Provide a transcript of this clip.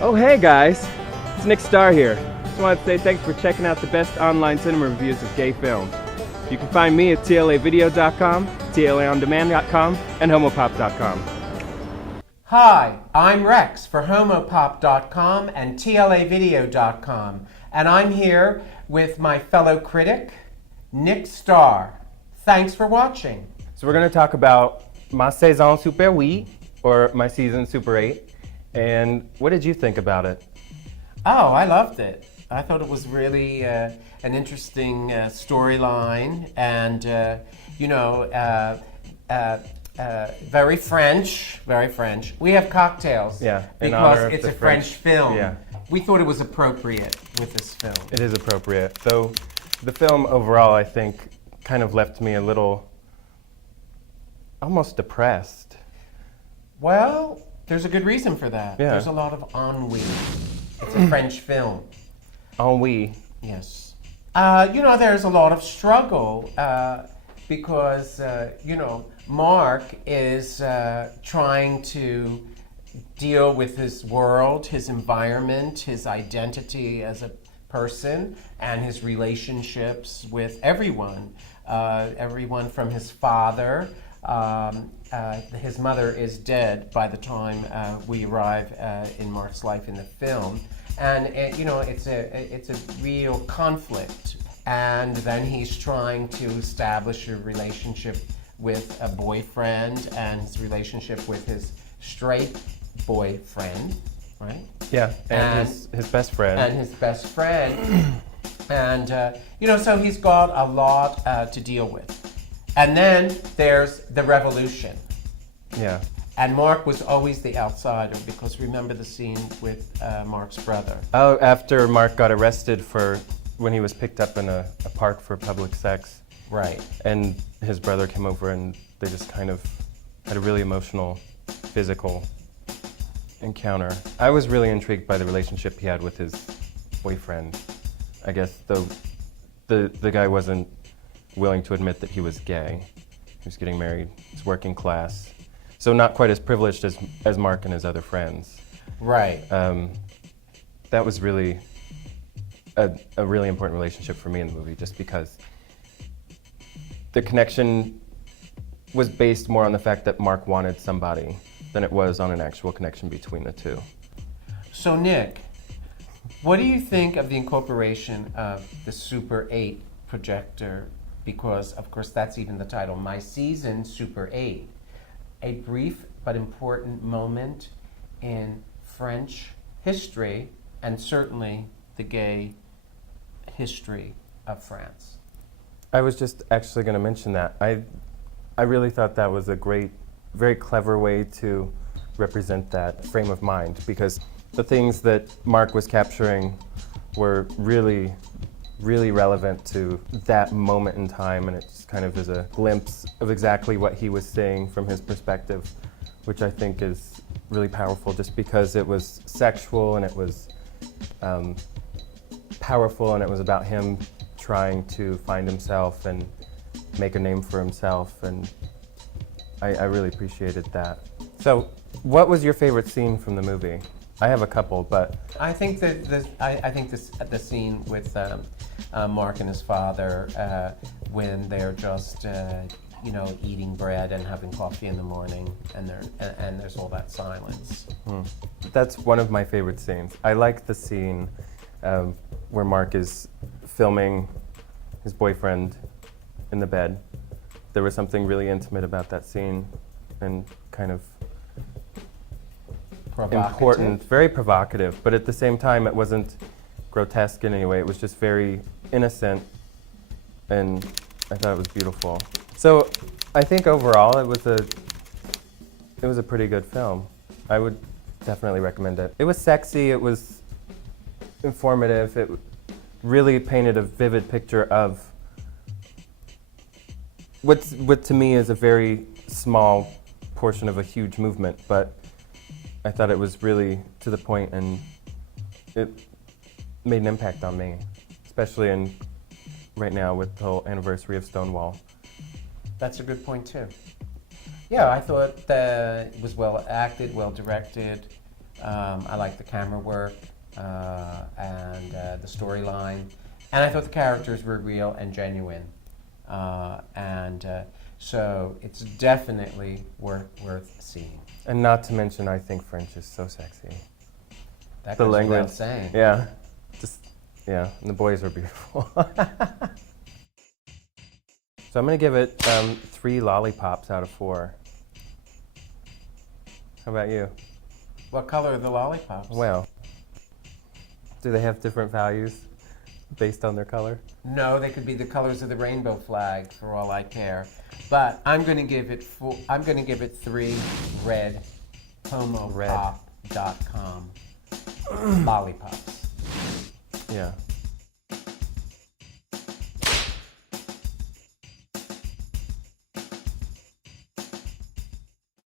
Oh hey guys, it's Nick Starr here. Just wanted to say thanks for checking out the best online cinema reviews of gay films. You can find me at tlavideo.com, tlaondemand.com, and homopop.com. Hi, I'm Rexx for homopop.com and tlavideo.com, and I'm here with my fellow critic, Nick Starr. Thanks for watching. So we're going to talk about Ma Saison Super, or My Season Super 8. And what did you think about it? Oh, I loved it. I thought it was really an interesting storyline and, very French, very French. We have cocktails because it's a French film. Yeah. We thought it was appropriate with this film. It is appropriate. Though the film overall, I think, kind of left me a little almost depressed. Well, there's a good reason for that. Yeah. There's a lot of ennui. It's a French film. Ennui. Yes. There's a lot of struggle because, Mark is trying to deal with his world, his environment, his identity as a person, and his relationships with everyone. Everyone from his father. His mother is dead by the time we arrive in Mark's life in the film, and it's a real conflict. And then he's trying to establish a relationship with a boyfriend, and his relationship with his straight boyfriend, right? Yeah, and his best friend. And his best friend, and so he's got a lot to deal with. And then there's the revolution. Yeah. And Mark was always the outsider, because remember the scene with Mark's brother. Oh, after Mark got arrested for when he was picked up in a park for public sex. Right. And his brother came over and they just kind of had a really emotional, physical encounter. I was really intrigued by the relationship he had with his boyfriend. I guess the guy wasn't willing to admit that he was gay. He was getting married, he's working class. So not quite as privileged as Mark and his other friends. Right. That was really a really important relationship for me in the movie, just because the connection was based more on the fact that Mark wanted somebody than it was on an actual connection between the two. So Nick, what do you think of the incorporation of the Super 8 projector? Because, of course, that's even the title, My Season Super 8. A brief but important moment in French history, and certainly the gay history of France. I was just actually going to mention that. I really thought that was a great, very clever way to represent that frame of mind, because the things that Mark was capturing were really relevant to that moment in time, and it just kind of is a glimpse of exactly what he was saying from his perspective, which I think is really powerful, just because it was sexual and it was powerful, and it was about him trying to find himself and make a name for himself, and I really appreciated that. So, what was your favorite scene from the movie? I have a couple, but I think that the scene with Mark and his father when they're just eating bread and having coffee in the morning, and there's all that silence. That's one of my favorite scenes. I like the scene where Mark is filming his boyfriend in the bed. There was something really intimate about that scene, and kind of important, very provocative, but at the same time it wasn't grotesque in any way. It was just very innocent, and I thought it was beautiful. So I think overall it was a pretty good film. I would definitely recommend it. It was sexy, it was informative, it really painted a vivid picture of what to me is a very small portion of a huge movement, but I thought it was really to the point, and it made an impact on me, especially right now with the whole anniversary of Stonewall. That's a good point too. Yeah, I thought it was well acted, well directed. I liked the camera work and the storyline. And I thought the characters were real and genuine. So it's definitely worth seeing. And not to mention, I think French is so sexy. That The goes language. without saying. Yeah. Yeah, and the boys are beautiful. So I'm going to give it 3 lollipops out of 4. How about you? What color are the lollipops? Well, do they have different values based on their color? No, they could be the colors of the rainbow flag for all I care. But I'm going to give it 3 red homopop.com lollipops. Yeah.